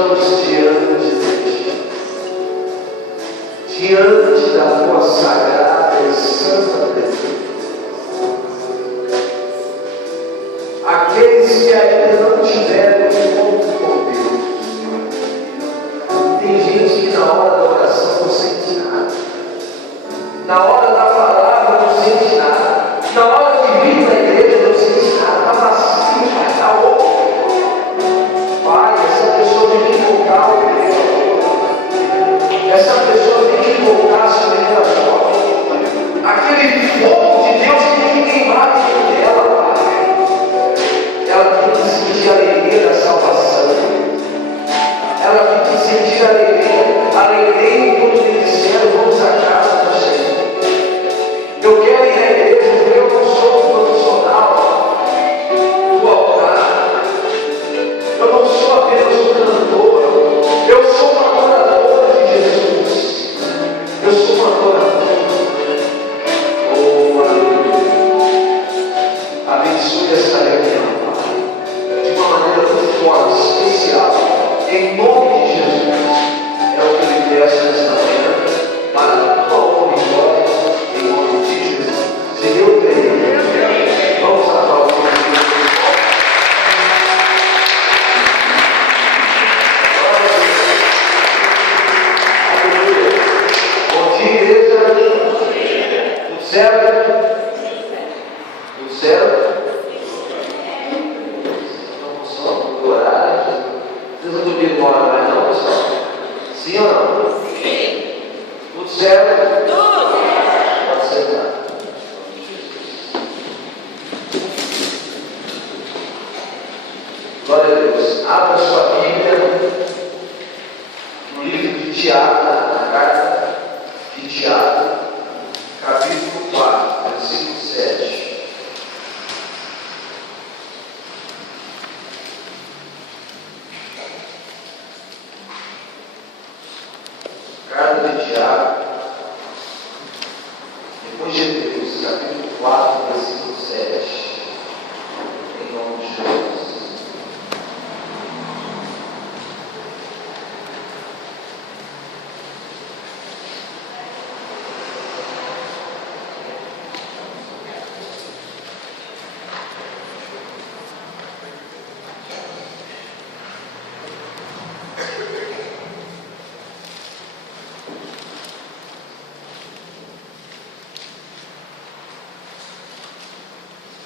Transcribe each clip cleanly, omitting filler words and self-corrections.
estamos diante da tua sagrada e santa presença. Aqueles que ainda não tiveram encontro com Deus, tem gente que na hora da oração não sente nada, na hora da palavra não sente nada, na hora de vir para a igreja não sente nada, está vazio, está louco. Pai, essa pessoa tem que invocar o Deus, essa pessoa tem que invocar a sua vida, aquele fogo de Deus tem que queimar dentro dela, Pai. Ela tem que sentir a alegria da salvação, ela tem que sentir a alegria quando lhe disseram: vamos à casa do Senhor. Eu quero ir à igreja porque eu não sou profissional do altar, eu não sou apenas um cantor, eu sou uma adoradora de Jesus, eu sou uma adoradora. Oh, aleluia. Abençoe essa reunião, Pai, de uma maneira muito forte, especial, em nome de Jesus. É o que eu lhe peço nesta manhã, para a tua honra e glória, em nome de Jesus. Se eu creio, vamos aplaudir. Aleluia. Bom dia, igreja. Tudo certo? Tudo certo? Não só do horário. Vocês não dormiram uma hora mais não, pessoal? Sim ou não? Sim. Tudo certo? Tudo. Pode sentar. Glória a Deus. Abra sua Bíblia no livro de Tiago, na carta de Tiago, capítulo 4, versículo 7. Carta de Tiago, depois de Hebreus, capítulo 4, versículo 7. Em nome de Jesus.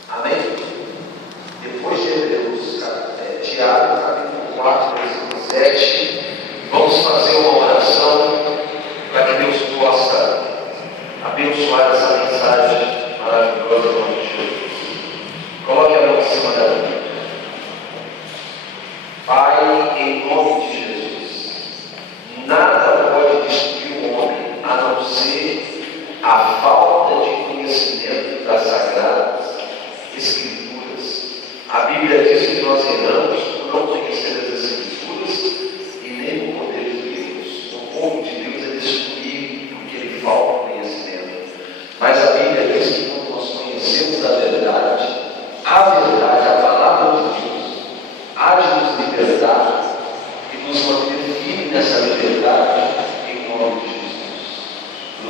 Amém? Depois de Hebreus, Tiago, capítulo 4, versículo 7, vamos fazer uma oração para que Deus possa abençoar essa mensagem maravilhosa em nome de Jesus. Coloque a mão em cima da Bíblia. Pai, em nome de Jesus, nada pode destruir o homem a não ser a falta de conhecimento das sagradas Escrituras. A Bíblia diz que nós erramos por não conhecer as Escrituras e nem o poder de Deus. O povo de Deus é destruído porque lhe falta conhecimento. Mas a Bíblia diz que quando nós conhecemos a verdade, a palavra de Deus, há de nos libertar e nos manter firmes nessa liberdade, em nome de Jesus.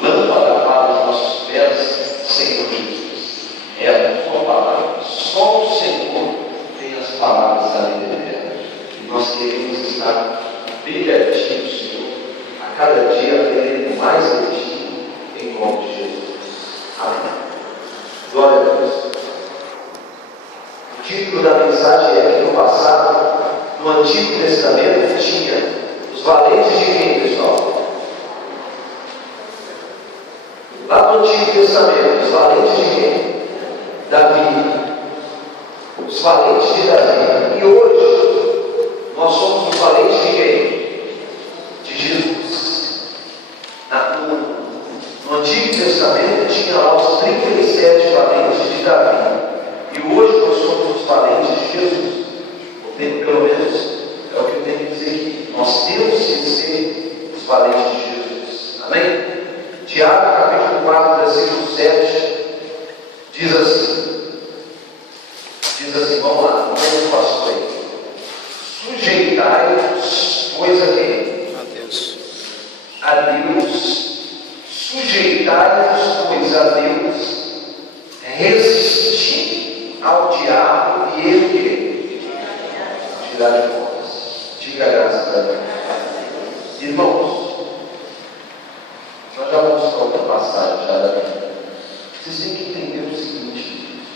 Lâmpada para os nossos pés, Senhor Jesus, é a tua palavra. Só o Senhor tem as palavras da vida eterna. E nós queremos estar bem pertinho do Senhor, a cada dia aprendendo mais de ti, em nome de Jesus. Amém. Glória a Deus. O título da mensagem é que no passado, no Antigo Testamento, tinha os valentes de quem, pessoal? Lá no Antigo Testamento, os valentes de quem? Davi. Os valentes de Davi. E hoje, nós somos os valentes de quem? De Jesus. No Antigo Testamento, tinha lá os 37 valentes de Davi. E hoje, nós somos os valentes de Jesus. Pelo menos, é o que eu tenho que dizer aqui. Nós temos que ser os valentes de Jesus. Amém? Tiago, capítulo 4, versículo 7, diz assim, vamos lá, vamos pastor aí. Sujeitai-vos pois a quem? A Deus. A Deus. Sujeitai-vos, pois, a Deus, resistir ao diabo e ele que tirar de vós. Diga graças a Deus. Irmãos, nós já vamos para outra passagem já da Bíblia. Vocês têm que entender o seguinte.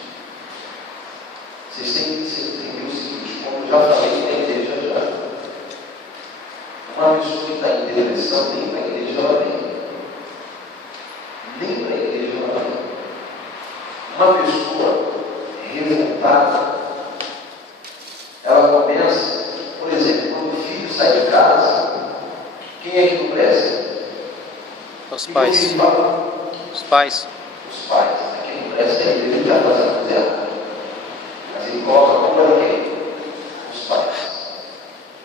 Vocês têm que entender o seguinte, como eu já falei na igreja já. Uma pessoa que está em depressão, nem para a igreja ela vem. Nem para a igreja ela vem. Uma pessoa revoltada, ela começa, por exemplo, quando o filho sai de casa, quem é que não presta? Os pais. Os pais. Os pais. Quem não presta é ele que está fazendo coisa errada. Mas ele coloca a culpa de quem? Os pais.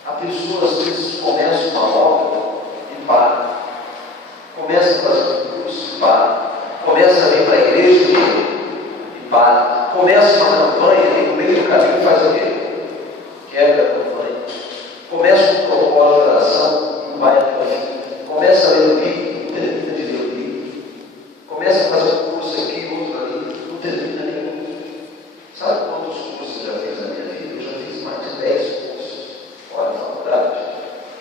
A pessoa às vezes começa uma obra e para. Começa a fazer um curso e para. Começa a vir para a igreja e para. Começa uma campanha e no meio do caminho faz o quê? Quebra a campanha. Começa um propósito de oração e não vai até o fim. Começa a ler o livro, não termina de ler o livro. Começa a fazer um curso aqui, outro ali, não termina nenhum. Sabe quantos cursos eu já fiz na minha vida? Eu já fiz mais de 10 cursos. Olha a faculdade.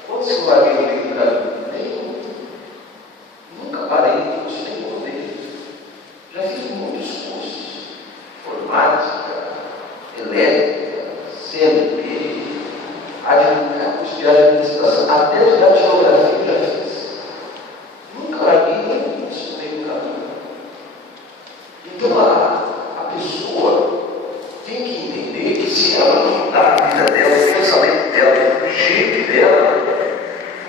Quantos eu larguei o livro do caminho? Nenhum. Nunca parei em curso nenhum dele. Já fiz muitos cursos. Informática, elétrica, CMP, curso de administração, até de geografia eu já fiz. Nunca larguei nenhum curso no meio do caminho. Então a pessoa tem que entender que se ela não mudar a vida dela, o pensamento dela, o jeito dela,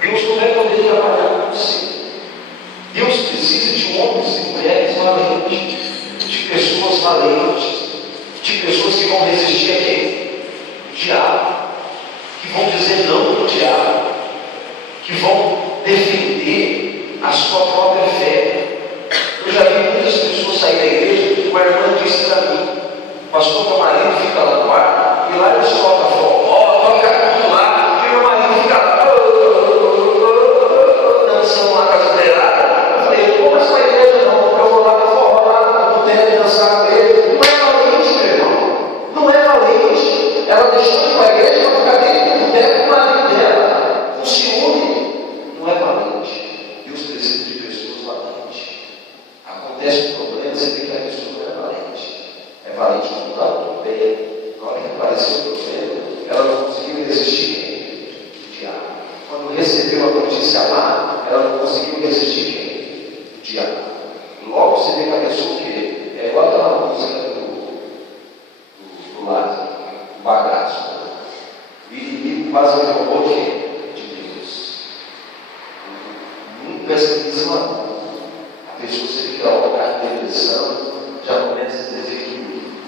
Deus não vai poder trabalhar com você. Deus precisa de homens e mulheres valentes, de pessoas valentes, de pessoas que vão resistir a quem? O diabo, que vão dizer não para o diabo, que vão defender a sua própria fé. Eu já vi muitas pessoas sair da igreja, uma irmã disse para mim, pastor, meu marido fica lá no quarto, e lá eles tocam forró, toca tudo lá, e meu marido fica lá, dançando lá com a cadeirada. Eu falei, eu não vou mais para a igreja não, eu vou lá para forró, lá no boteco dançar com ele. Não é valente, meu irmão, não é valente. Ela deixou de ir para a igreja para ficar dentro do boteco com o marido dela, com ciúme. Não é valente. Deus precisa de pessoas valentes. Acontece um problema, você vê que a pessoa não é valente. É valente quando está tudo bem. Na hora que apareceu o problema, ela não conseguiu resistir o diabo. Quando recebeu a notícia lá, ela não conseguiu resistir quem? O diabo. Logo você vê que a pessoa que é igual aquela música do Lázaro, o bagaço. O inimigo quase me roubou de Deus. Nunca se desmanou. A pessoa se fica colocar em depressão, já começa a dizer que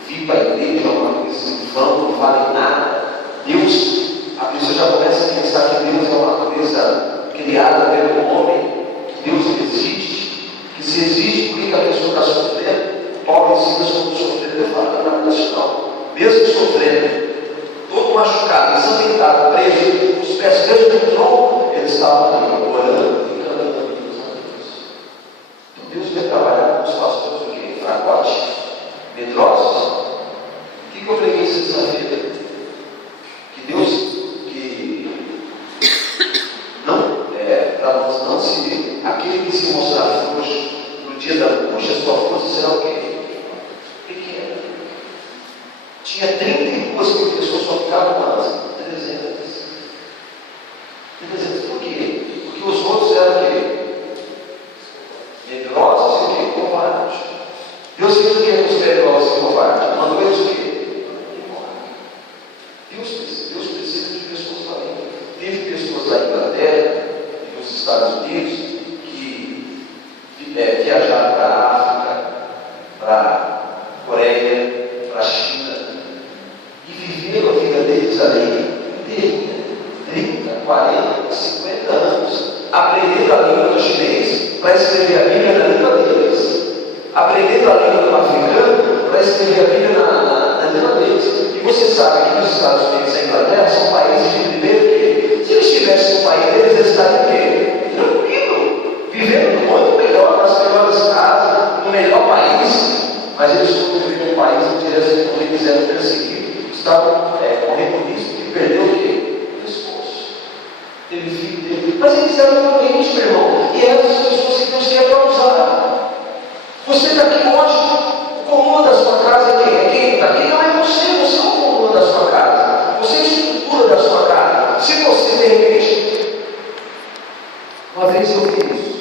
vir para a igreja é uma coisa em vão, não vale nada. Deus, a pessoa já começa a pensar que Deus é uma coisa criada pelo homem, que Deus não existe, que se existe, por que a pessoa está sofrendo? Paulo ensina sobre sofrer, eu falo, não, mesmo sofrendo, todo machucado, ensanguentado, preso, os pés presos no tronco, ele estava ali, orando e cantando a Deus. Então Deus vai trabalhar com os pastores o quê? Fracote? Medrosos? O que eu preguei sexta-feira? Que Deus, para nós não se, aquele que se mostrar frouxo no dia da angústia, sua força será o quê? Pequena. Tinha 32 mil pessoas, só ficavam umas 300. Por quê? Porque os outros eram o quê? Medrosos e o quê? Covardes. Deus fez o que com os medrosos e covardes? Mandou eles o quê? Deus precisa de pessoas valentes. Teve pessoas da Inglaterra, nos Estados Unidos, que viajaram para a África, para a Coreia, para a China, e viveram a vida deles ali inteirinha, 30, 40, 50 anos, aprendendo a língua do chinês para escrever a Bíblia na língua deles, aprendendo a língua do africano para escrever a Bíblia na língua deles. E você sabe que nos Estados Unidos e na Inglaterra são países de primeiro que, se eles tivessem um vezes é influente, meu irmão. E essas pessoas que Deus quer para usar. Você está aqui hoje, o comum da sua casa é quem? É quem está aqui? Não é você, você é o comum da sua casa. Você é a estrutura da sua casa. Se você, de repente, uma vez eu vi isso.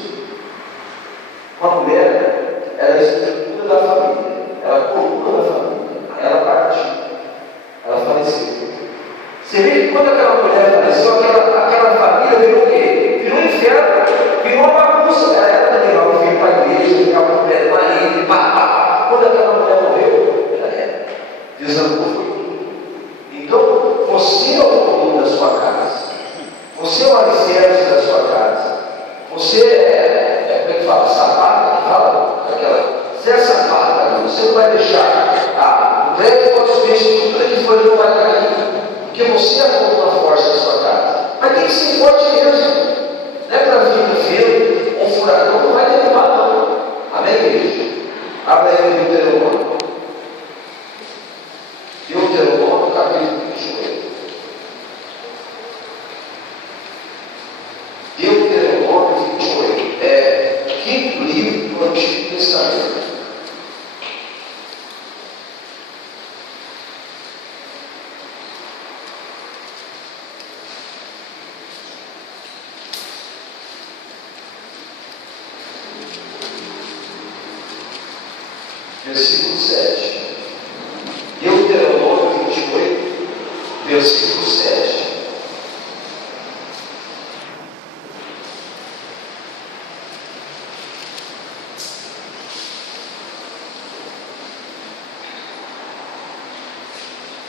Uma mulher, ela é a estrutura da família. Ela é a coluna da família. Ela partiu. Ela faleceu. Você vê que quando aquela mulher faleceu, aquela família virou o quê? Virou um inferno, virou uma bagunça. Ela também vai vir para a igreja, ficar com o pé do marido, pá. Quando aquela mulher morreu, já era. Desandou, foi tudo. Então, você é o comum da sua casa. Você é o alicerce da sua casa. Você como é que fala? Sapata? Fala aquela. Você é sapata, você não vai deixar. O prédio pode subir a estrutura que foi, não vai cair. Porque você é a coluna forte da sua casa. Mas tem que ser forte mesmo. Não é para vir um vento, um furacão, não vai derrubar, não. Amém, igreja? Abre aí o Deuteronômio. Deuteronômio, capítulo 28. Deuteronômio 28 é o quinto livro do Antigo Testamento. Versículo 7. Deuteronômio 28, versículo 7.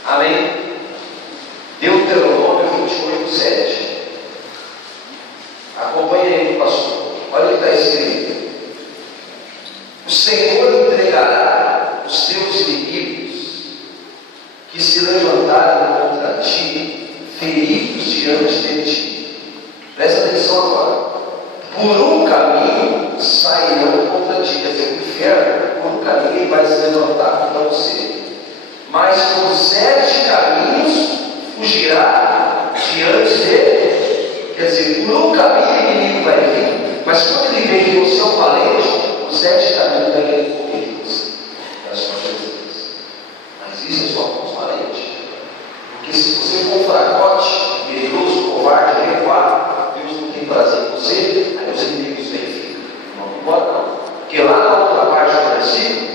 Amém? Deuteronômio 28, 7. Acompanhe aí, pastor. Olha o que está escrito. O Senhor entregará os teus inimigos que se levantarem contra ti, feridos diante de ti. Presta atenção agora. Por um caminho sairão contra ti, quer dizer, o inferno, por um caminho ele vai se levantar contra você. Mas por 7 caminhos fugirá diante dele. Quer dizer, por um caminho o inimigo vai vir, mas quando ele vê que você é um valente, os 7 caminhos vai querer correr de você, das suas coisas. Mas isso é só com os valentes. Porque se você for fracote, perigoso, covarde, recuar, Deus não tem prazer em você, aí os inimigos vêm e ficam. Não pode não. Porque lá na outra parte do versículo,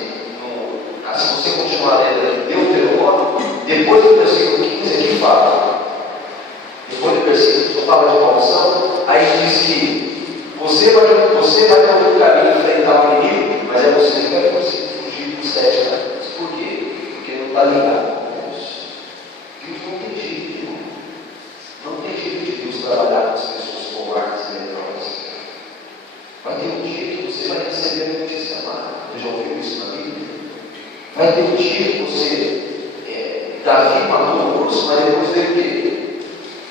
se você continuar lendo aqui, Deuteronômio, depois do versículo 15 aqui fala. Depois do versículo que fala de maldição, aí diz que você vai ter um caminho enfrentar o inimigo, mas é você que vai conseguir fugir dos 7 caminhos. Por quê? Porque não está ligado com Deus. Deus não tem jeito, irmão. Não tem jeito de Deus trabalhar com as pessoas covardes e medrosas. Vai ter um dia que você vai receber a notícia má. Você já ouviu isso na Bíblia? Vai ter um dia que você, Davi matou um urso, mas depois veio o quê?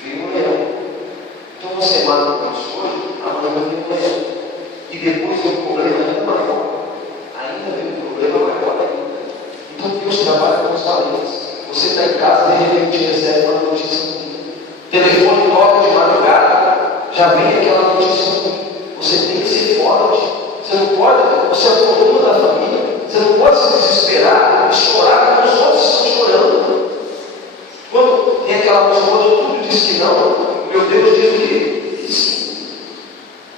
Veio um leão. Então você mata um urso hoje, amanhã vai vir um leão. E depois vem um problema ainda maior. Ainda vem um problema maior ainda. Então Deus trabalha com os valentes. Você está em casa, de repente recebe uma notícia ruim. Telefone toca de madrugada, já vem aquela notícia ruim. Você tem que ser forte. Você não pode, você é a coluna da família. Você não pode se desesperar e chorar quando os outros estão chorando. Quando tem aquela música, quando tudo diz que não, meu Deus diz o quê? Diz sim.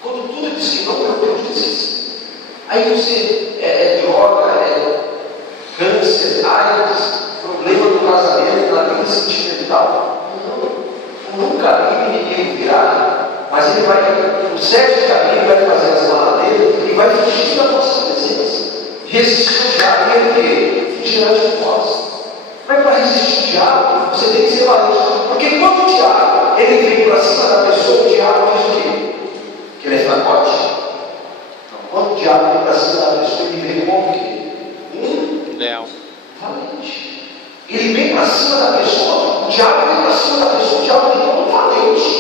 Quando tudo diz que não, meu Deus diz que sim. Aí você droga, câncer, AIDS, problema no casamento, na vida sentimental. Não, nunca vi ninguém virar, mas ele vai, no 7 caminho, vai fazer as malas dele e vai fugir da nossa presença. Resistir o diabo é o quê? Fugir de nós. Mas para resistir o diabo, você tem que ser valente. Porque quando o diabo ele vem para cima da pessoa, o diabo diz o quê? Que ele é fracote. Não, quando o diabo vem para cima da pessoa, ele vem como o quê? Leão. Valente. Ele vem para cima da pessoa, o diabo vem para cima da pessoa, o diabo vem como valente.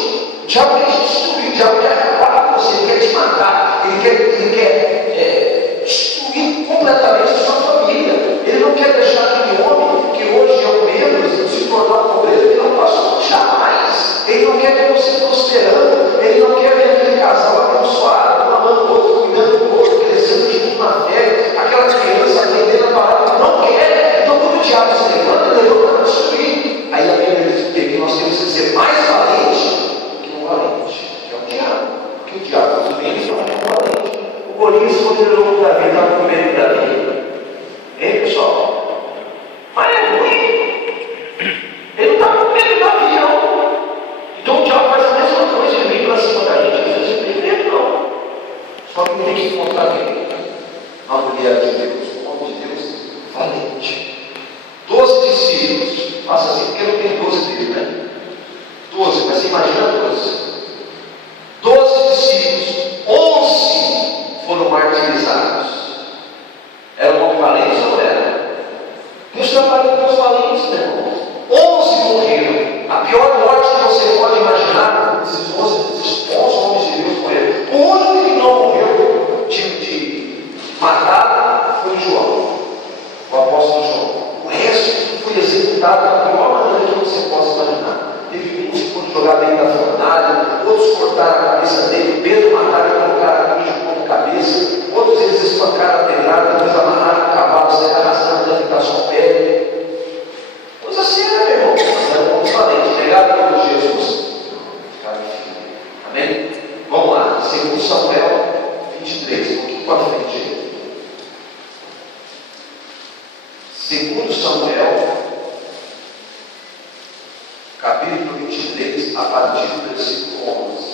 O diabo quer te destruir, o diabo quer acabar com você, ele quer te matar, ele quer destruir completamente a sua família. Ele não quer deixar aquele homem que hoje é um membro se tornar um obreiro, ele não pode jamais. Ele não quer ver você prosperando, ele não quer ver aquele cortaram a cabeça dele, Pedro mataram e colocaram a cruz de ponta cabeça, outros eles espancaram a pedrada, depois amarraram o cavalo, se arrastando até ficar só pele. Coisa séria, meu irmão, mas era um valente, pegado por Jesus. Amém? Vamos lá, 2 Samuel 23, um pouquinho para frente. 2 Samuel, capítulo 23, a partir do versículo 11.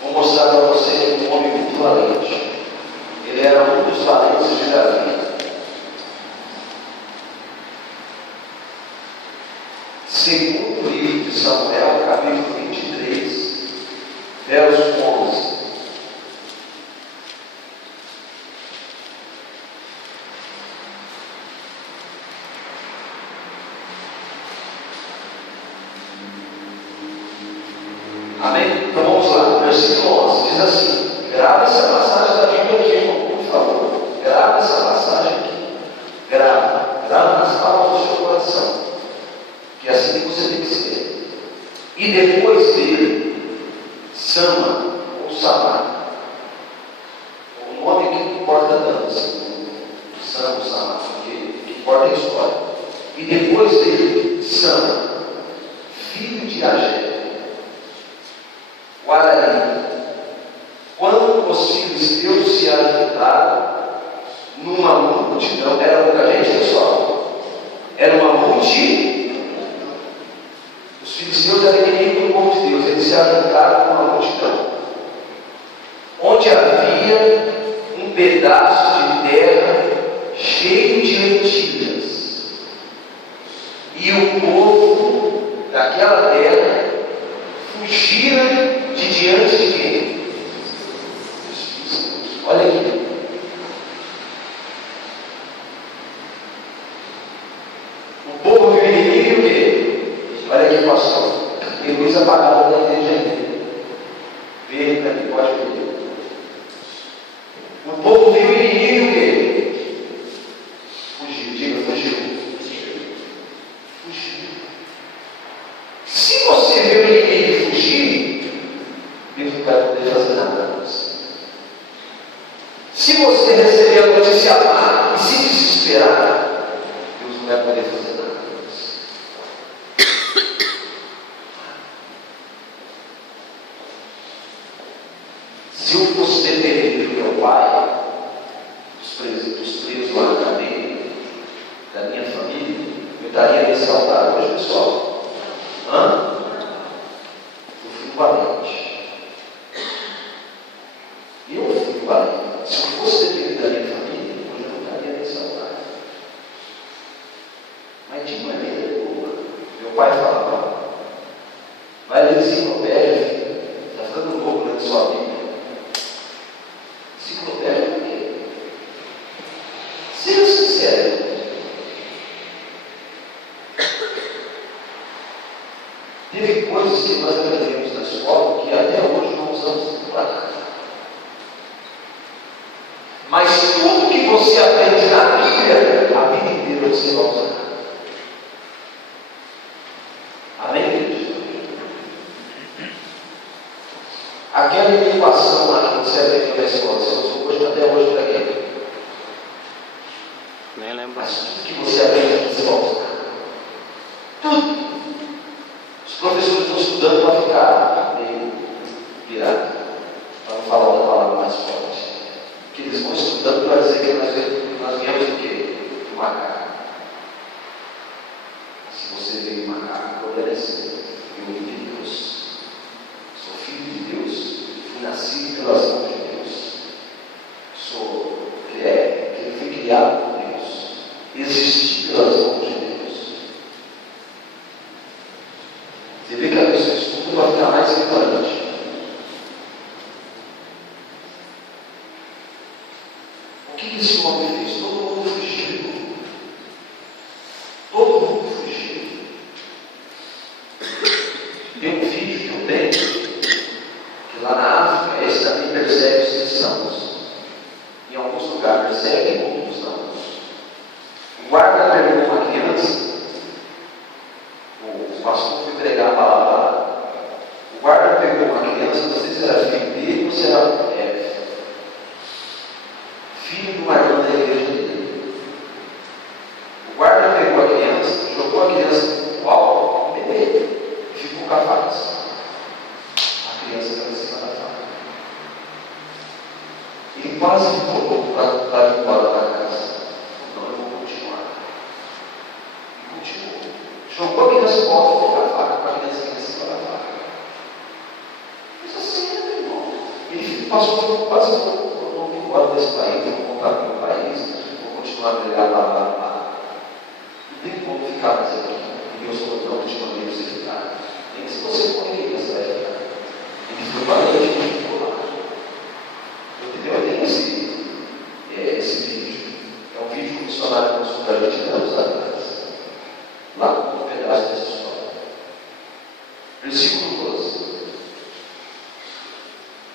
Vou mostrar para vocês um homem muito valente. Ele era um dos valentes de Davi. 2º livro de Samuel, capítulo 23, verso 11. Amém? Então vamos lá, versículo 11, diz assim, grava essa passagem da Bíblia aqui, irmão, por favor, grava essa passagem aqui, grava nas palmas do seu coração, que é assim que você tem que ser. E depois dele, Sama, ou Samar, o nome que não importa tanto, Sama ou Samar, porque o que importa é a história. E depois dele, Sama, filho de Agé, o Araí, quando os filisteus se ajuntaram numa multidão, era muita gente, pessoal, era uma multidão. Os filisteus eram inimigos do povo de Deus, eles se ajuntaram numa multidão, onde havia um pedaço de terra cheio de lentilhas, e o povo daquela terra fugira de diante de quem? Dos filisteus. Olha aqui. O povo viu inimigo e o quê? Olha aqui, pastor. Tem luz apagada da igreja ainda. Vê aqui, pode ver. O povo viu inimigo e o quê? Fugiu. Diga, fugiu. Fugiu. Se você vê o inimigo e fugir, Deus não vai poder fazer nada com você. Se você receber a notícia má e se desesperar, Deus não vai poder fazer nada com você. Se eu fosse depender do meu pai, dos presos lá na cadeia, da minha família, eu estaria nesse altar hoje, pessoal. Eu fui valente. Eu fui valente. Se eu fosse depender da minha família, hoje eu não estaria nesse altar. Mas de maneira nenhuma. Meu pai falava, vai ler enciclopédia, filho. Está ficando um pouco na sua vida. Enciclopédia é o quê? Seja sincero. Teve coisas que nós aprendemos na escola que até hoje não usamos para nada. Mas tudo que você aprende na Bíblia, a vida inteira você vai usar. Amém, queridos? Aquela equação lá que você aprendeu na escola, você usou hoje, até hoje para quê? Nem lembro. Mas tudo que você aprende, você vai usar. Tudo. Os professores estão estudando para ficar meio pirata, para não falar outra palavra mais forte. Que eles vão estudando para dizer que nós viemos do quê? Do macaco. Se você veio do macaco, obedecer. Eu vim de Deus. Sou filho de Deus. Fui nascido pelas mãos de Deus. Fui criado por Deus. Existi pelas mãos de Deus. Você vê que a pessoa estuda para ficar mais ignorante. que esse homem fez? Todo mundo fugiu. Todo mundo fugiu. Tem um vídeo que eu tenho, que lá na África, esse também persegue os cristãos. Em alguns lugares persegue, em outros não. O guarda perguntou a uma criança, o pastor foi pregar a palavra. O guarda pegou uma criança, não sei se era filho dele ou se era filho de uma irmã da igreja dele. O guarda pegou a criança, jogou a criança no alto, bebê, e ficou com a faca. A criança caiu em cima da faca. Ele quase voltou para ir embora da casa. Não, eu vou continuar. E continuou. Jogou a criança no alto, ficou com a faca, com a criança caiu em cima da faca. Isso assim, meu irmão. Ele passou quase embora desse país, vou voltar para o meu país, vou continuar a pregar lá. Não tem como ficar mais aqui, porque eu sou não te mandei você ficar. Nem se você morrer, você vai ficar. Ele foi valente, ele ficou lá. Entendeu? Eu tenho esse vídeo. É um vídeo que o missionário consultou a gente anos atrás. Lá no pedaço dessa história. Versículo 12.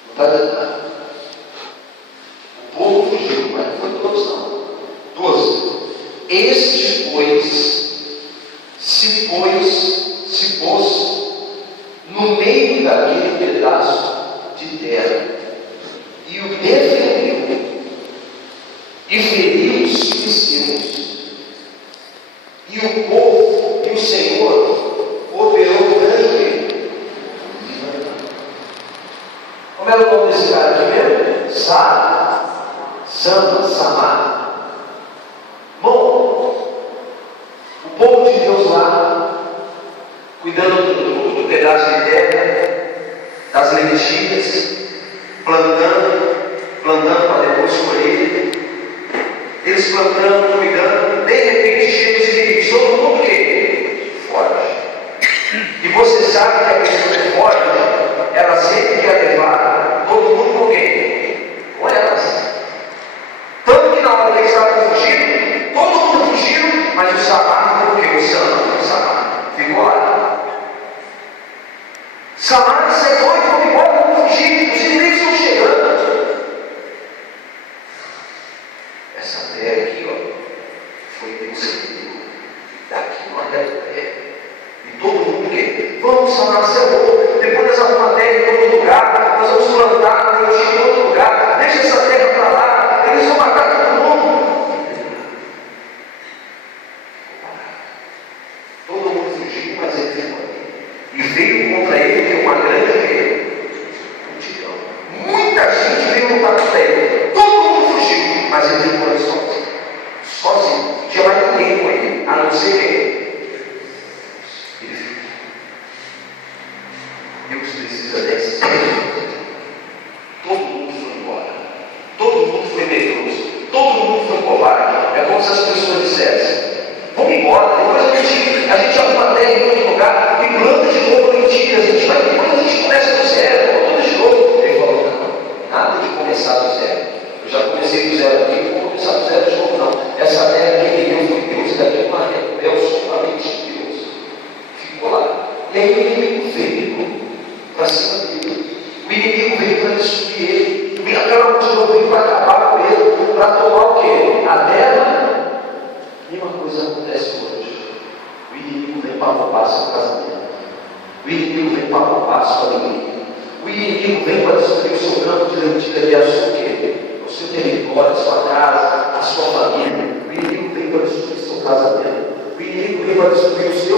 Não está dando nada. O povo fugiu, mas não foi todos não. 12. Este, pois, se pôs no meio daquele pedaço de terra e o defendeu e feriu os filisteus. E o povo e o Senhor operou grande. Como era o nome desse cara aqui mesmo? Samar. Bom, o povo de Deus lá, cuidando do pedaço de terra, das lentilhas, plantando para depois colher. Eles plantando, cuidando, de repente chega os inimigos, todo mundo que foge. E você sabe que a pessoa que foge, ela sempre quer levar todo mundo com quem? Com elas. Tanto que na hora que eles estavam fugindo, todo mundo fugiu, mas o Samar ficou o quê? O Samar ficou lá. Samar secou e foi embora, vamos fugir, os inimigos estão chegando. Essa terra aqui, ó, foi Deus que deu. Daqui não é terra. E todo mundo quer. Vamos, Samar, você é louco. Depois nós vamos uma terra em outro lugar, nós vamos plantar em outro lugar. Deixa essa terra para lá. Eles vão matar todo mundo. Todo mundo fugiu, mas ele ficou ali. E veio contra ele uma grande multidão. Muita gente veio lutar contra ele. Todo mundo fugiu, mas ele ficou ali sozinho. Sozinho. Não tinha mais ninguém com ele, a não ser quem? Ele ficou. Deus precisa desse. Todo mundo foi embora. Todo mundo foi medroso. Todo mundo foi covarde. É como se as pessoas dissessem: vamos embora, depois a gente arruma terra em outro lugar e planta de novo lentilhas. Depois a gente começa do zero, tudo de novo. Ele falou: não, nada de começar do zero. Eu já comecei do zero aqui, não vou começar do zero de novo, não. Essa terra que ele deu foi Deus, daqui uma terra, eu sou somente Deus. Ficou lá. E aí o inimigo veio para cima dele. O inimigo veio para destruir ele. E aquela multidão veio para acabar com ele, para tomar o quê? A terra. E uma coisa acontece hoje. O inimigo vem para roubar seu casamento. O inimigo vem para roubar sua alegria. O inimigo vem para destruir o seu campo de lentilha e a sua quê? O seu território, a sua casa, a sua família. O inimigo vem para destruir o seu casamento. O inimigo vem para destruir o seu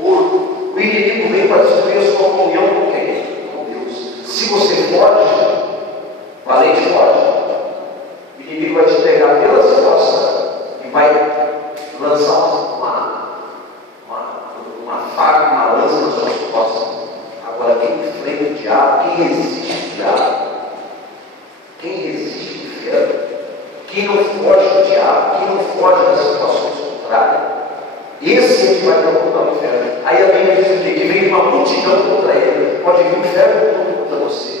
corpo. O inimigo vem para destruir a sua comunhão com quem? Com Deus. Se você foge, valente foge. O inimigo vai te pegar pelas costas e vai lançar uma faca, uma lança nas suas costas. Agora, quem enfrenta o diabo, quem resiste ao diabo, quem resiste ao inferno, quem não foge do diabo, quem não foge das situações contrárias, esse é que vai derrotar o inferno. Aí a Bíblia diz que vem uma multidão contra ele, pode vir o inferno todo contra você.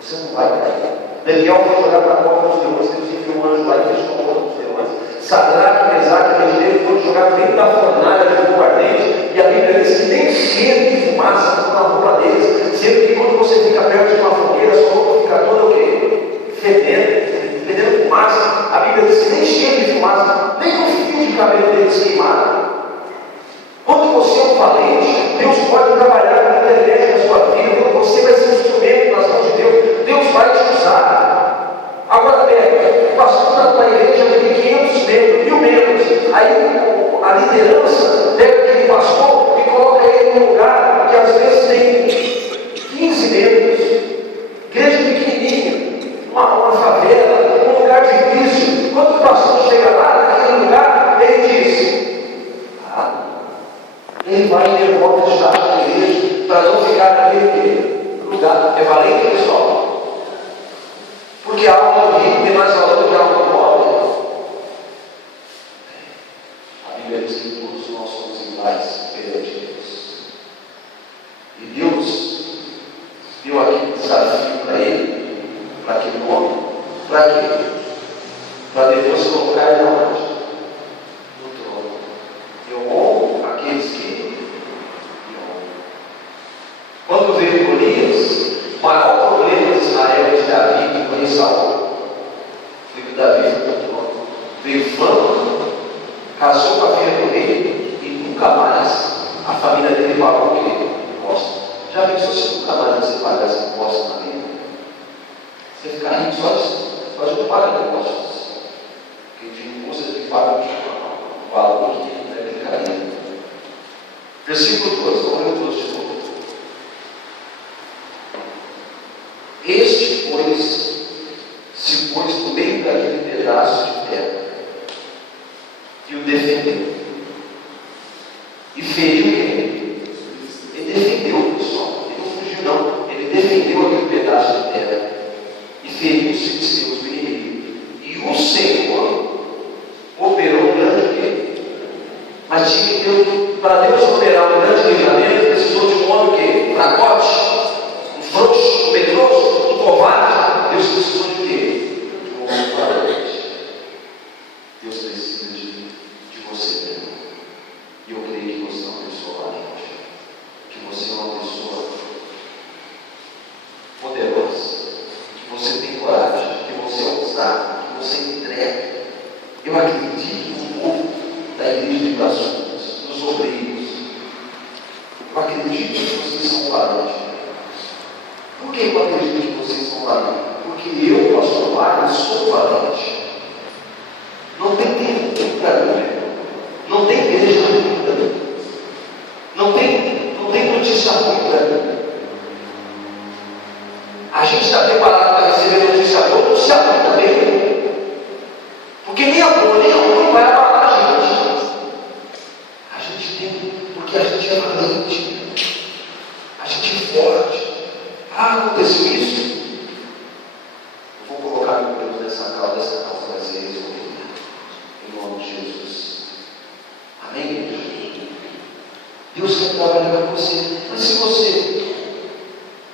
Você não vai cair. Daniel foi jogar para a porta dos leões, Deus enviou um anjo lá e fechou a porta dos leões. Sadraque, Mesaque e Abednego foram jogar dentro da fornalha de fogo ardente, e a Bíblia diz que nem cheiro de fumaça ficou na roupa deles, sendo que quando você fica perto de uma fogueira, sua roupa fica toda o quê? Fedendo fumaça. A Bíblia diz que nem cheiro de fumaça, nem um fio de cabelo deles queimado. Quando você é um valente, Deus pode trabalhar com internet na sua vida. Quando você vai ser um instrumento nas mãos de Deus, Deus vai te usar. Agora pega, o pastor está na igreja, tem 500 membros, 1000 membros. Aí a liderança pega aquele pastor e coloca ele num lugar que às vezes tem 15 membros. Igreja pequenininha, uma favela, um lugar difícil. Quando o pastor chega lá, naquele lugar, ele diz: ele vai ter volta de estar na igreja para não ficar naquele lugar. É valente, pessoal? Porque a alma do rico tem mais valor do que a alma do pobre. A Bíblia diz que todos nós somos iguais perante Deus. E Deus deu aquele desafio para ele, para aquele homem, para quê? Para depois colocar ele aonde? No trono. Eu honro aqueles que quando veio Golias, o maior problema de Israel e de Davi, que foi Saul, foi que Davi veio fama, casou com a filha do rei e nunca mais a família dele pagou o quê? Imposto. Já pensou se nunca mais você pagar esse imposto na vida? Você ficar rico só de não pagar impostos. Porque de imposto você tem que pagar um valor que não é brincadeira. Versículo 2, vamos ler o 2 de novo. Este, pois, se pôs no meio daquele pedaço de terra e o defendeu. E feriu quem? Ele defendeu, pessoal. Ele não fugiu, não. Ele defendeu aquele pedaço de terra e feriu os filisteus do inimigo. E o Senhor operou um grande quê? Mas tinha que ter, para Deus operar um grande livramento, precisou de um homem quê? Fracote, um frouxo, um medroso, um covarde. Deus precisou de quê? De um homem valente. Deus precisa de você mesmo. E eu creio que você é uma pessoa valente. Que você é uma pessoa poderosa. Que você tem coragem. Que você é ousado. Que você entrega. Eu acredito no povo da igreja de Braçudas, nos obreiros. Eu acredito que vocês são valentes. Por que eu acredito que vocês são valentes? Porque eu, pastor Mário, sou valente. Não tem tempo para mim. Não tem igreja para mim. Não tem notícia ruim para mim. A gente está preparado para receber notícia boa, notícia ruim também. Porque nem a boa, nem a ruim vai abalar a gente. A gente tem, porque a gente é valente. A gente é forte. Aconteceu isso? Eu vou colocar meu Deus nessa causa vai ser resolvida. Em nome de Jesus. Amém, igreja? Deus quer trabalhar com você. Mas se você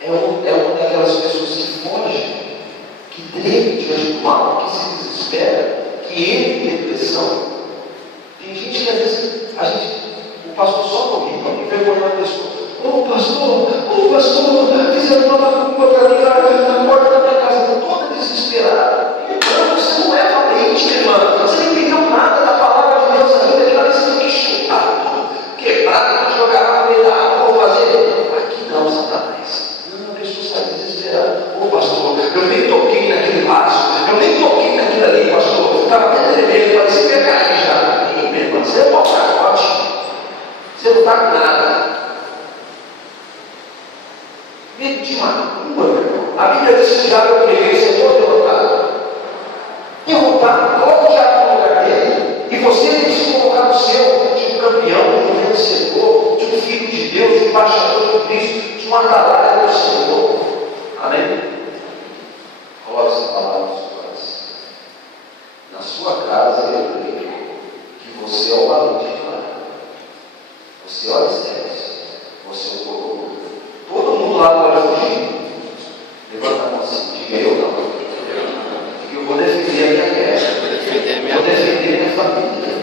é uma daquelas pessoas que foge, que treme diante do mal, que se desespera, que entra em depressão, tem gente que às vezes, o pastor só corrige, não envergonhar a pessoa. Ô pastor, fizeram uma macumba para mim na porta da minha casa, toda desesperada. Irmão, você não é valente, irmão. Você não entendeu nada da palavra de Deus ainda, que você tem que chutar, quebrar, jogar água no meio da água, ou fazer. Aqui não, Satanás. Não, a pessoa sai desesperada. Ô pastor, eu nem toquei naquele vaso, eu nem toquei naquilo ali, pastor. Eu estava até tremendo, parecia que ia cair já. Ih, meu irmão, você é mau fracote. Você não está com nada. Medo de macumba, meu irmão. A Bíblia diz que já eu peguei, você foi derrotado. Derrotado, coloca o diabo no lugar dele. E você tem que se colocar no seu, de um campeão, de um vencedor, de um filho de Deus, de um embaixador de Cristo, de um atalaia do Senhor. Amém? Coloque essa palavra no seu coração. Na sua casa, eu creio que você é o valente de lá. Você é o alicerce. Você é o coroa. Todo mundo lá pode fugir. Levanta a mão assim, diga eu não. vou defender a minha terra, vou defender a vou minha defender a minha família,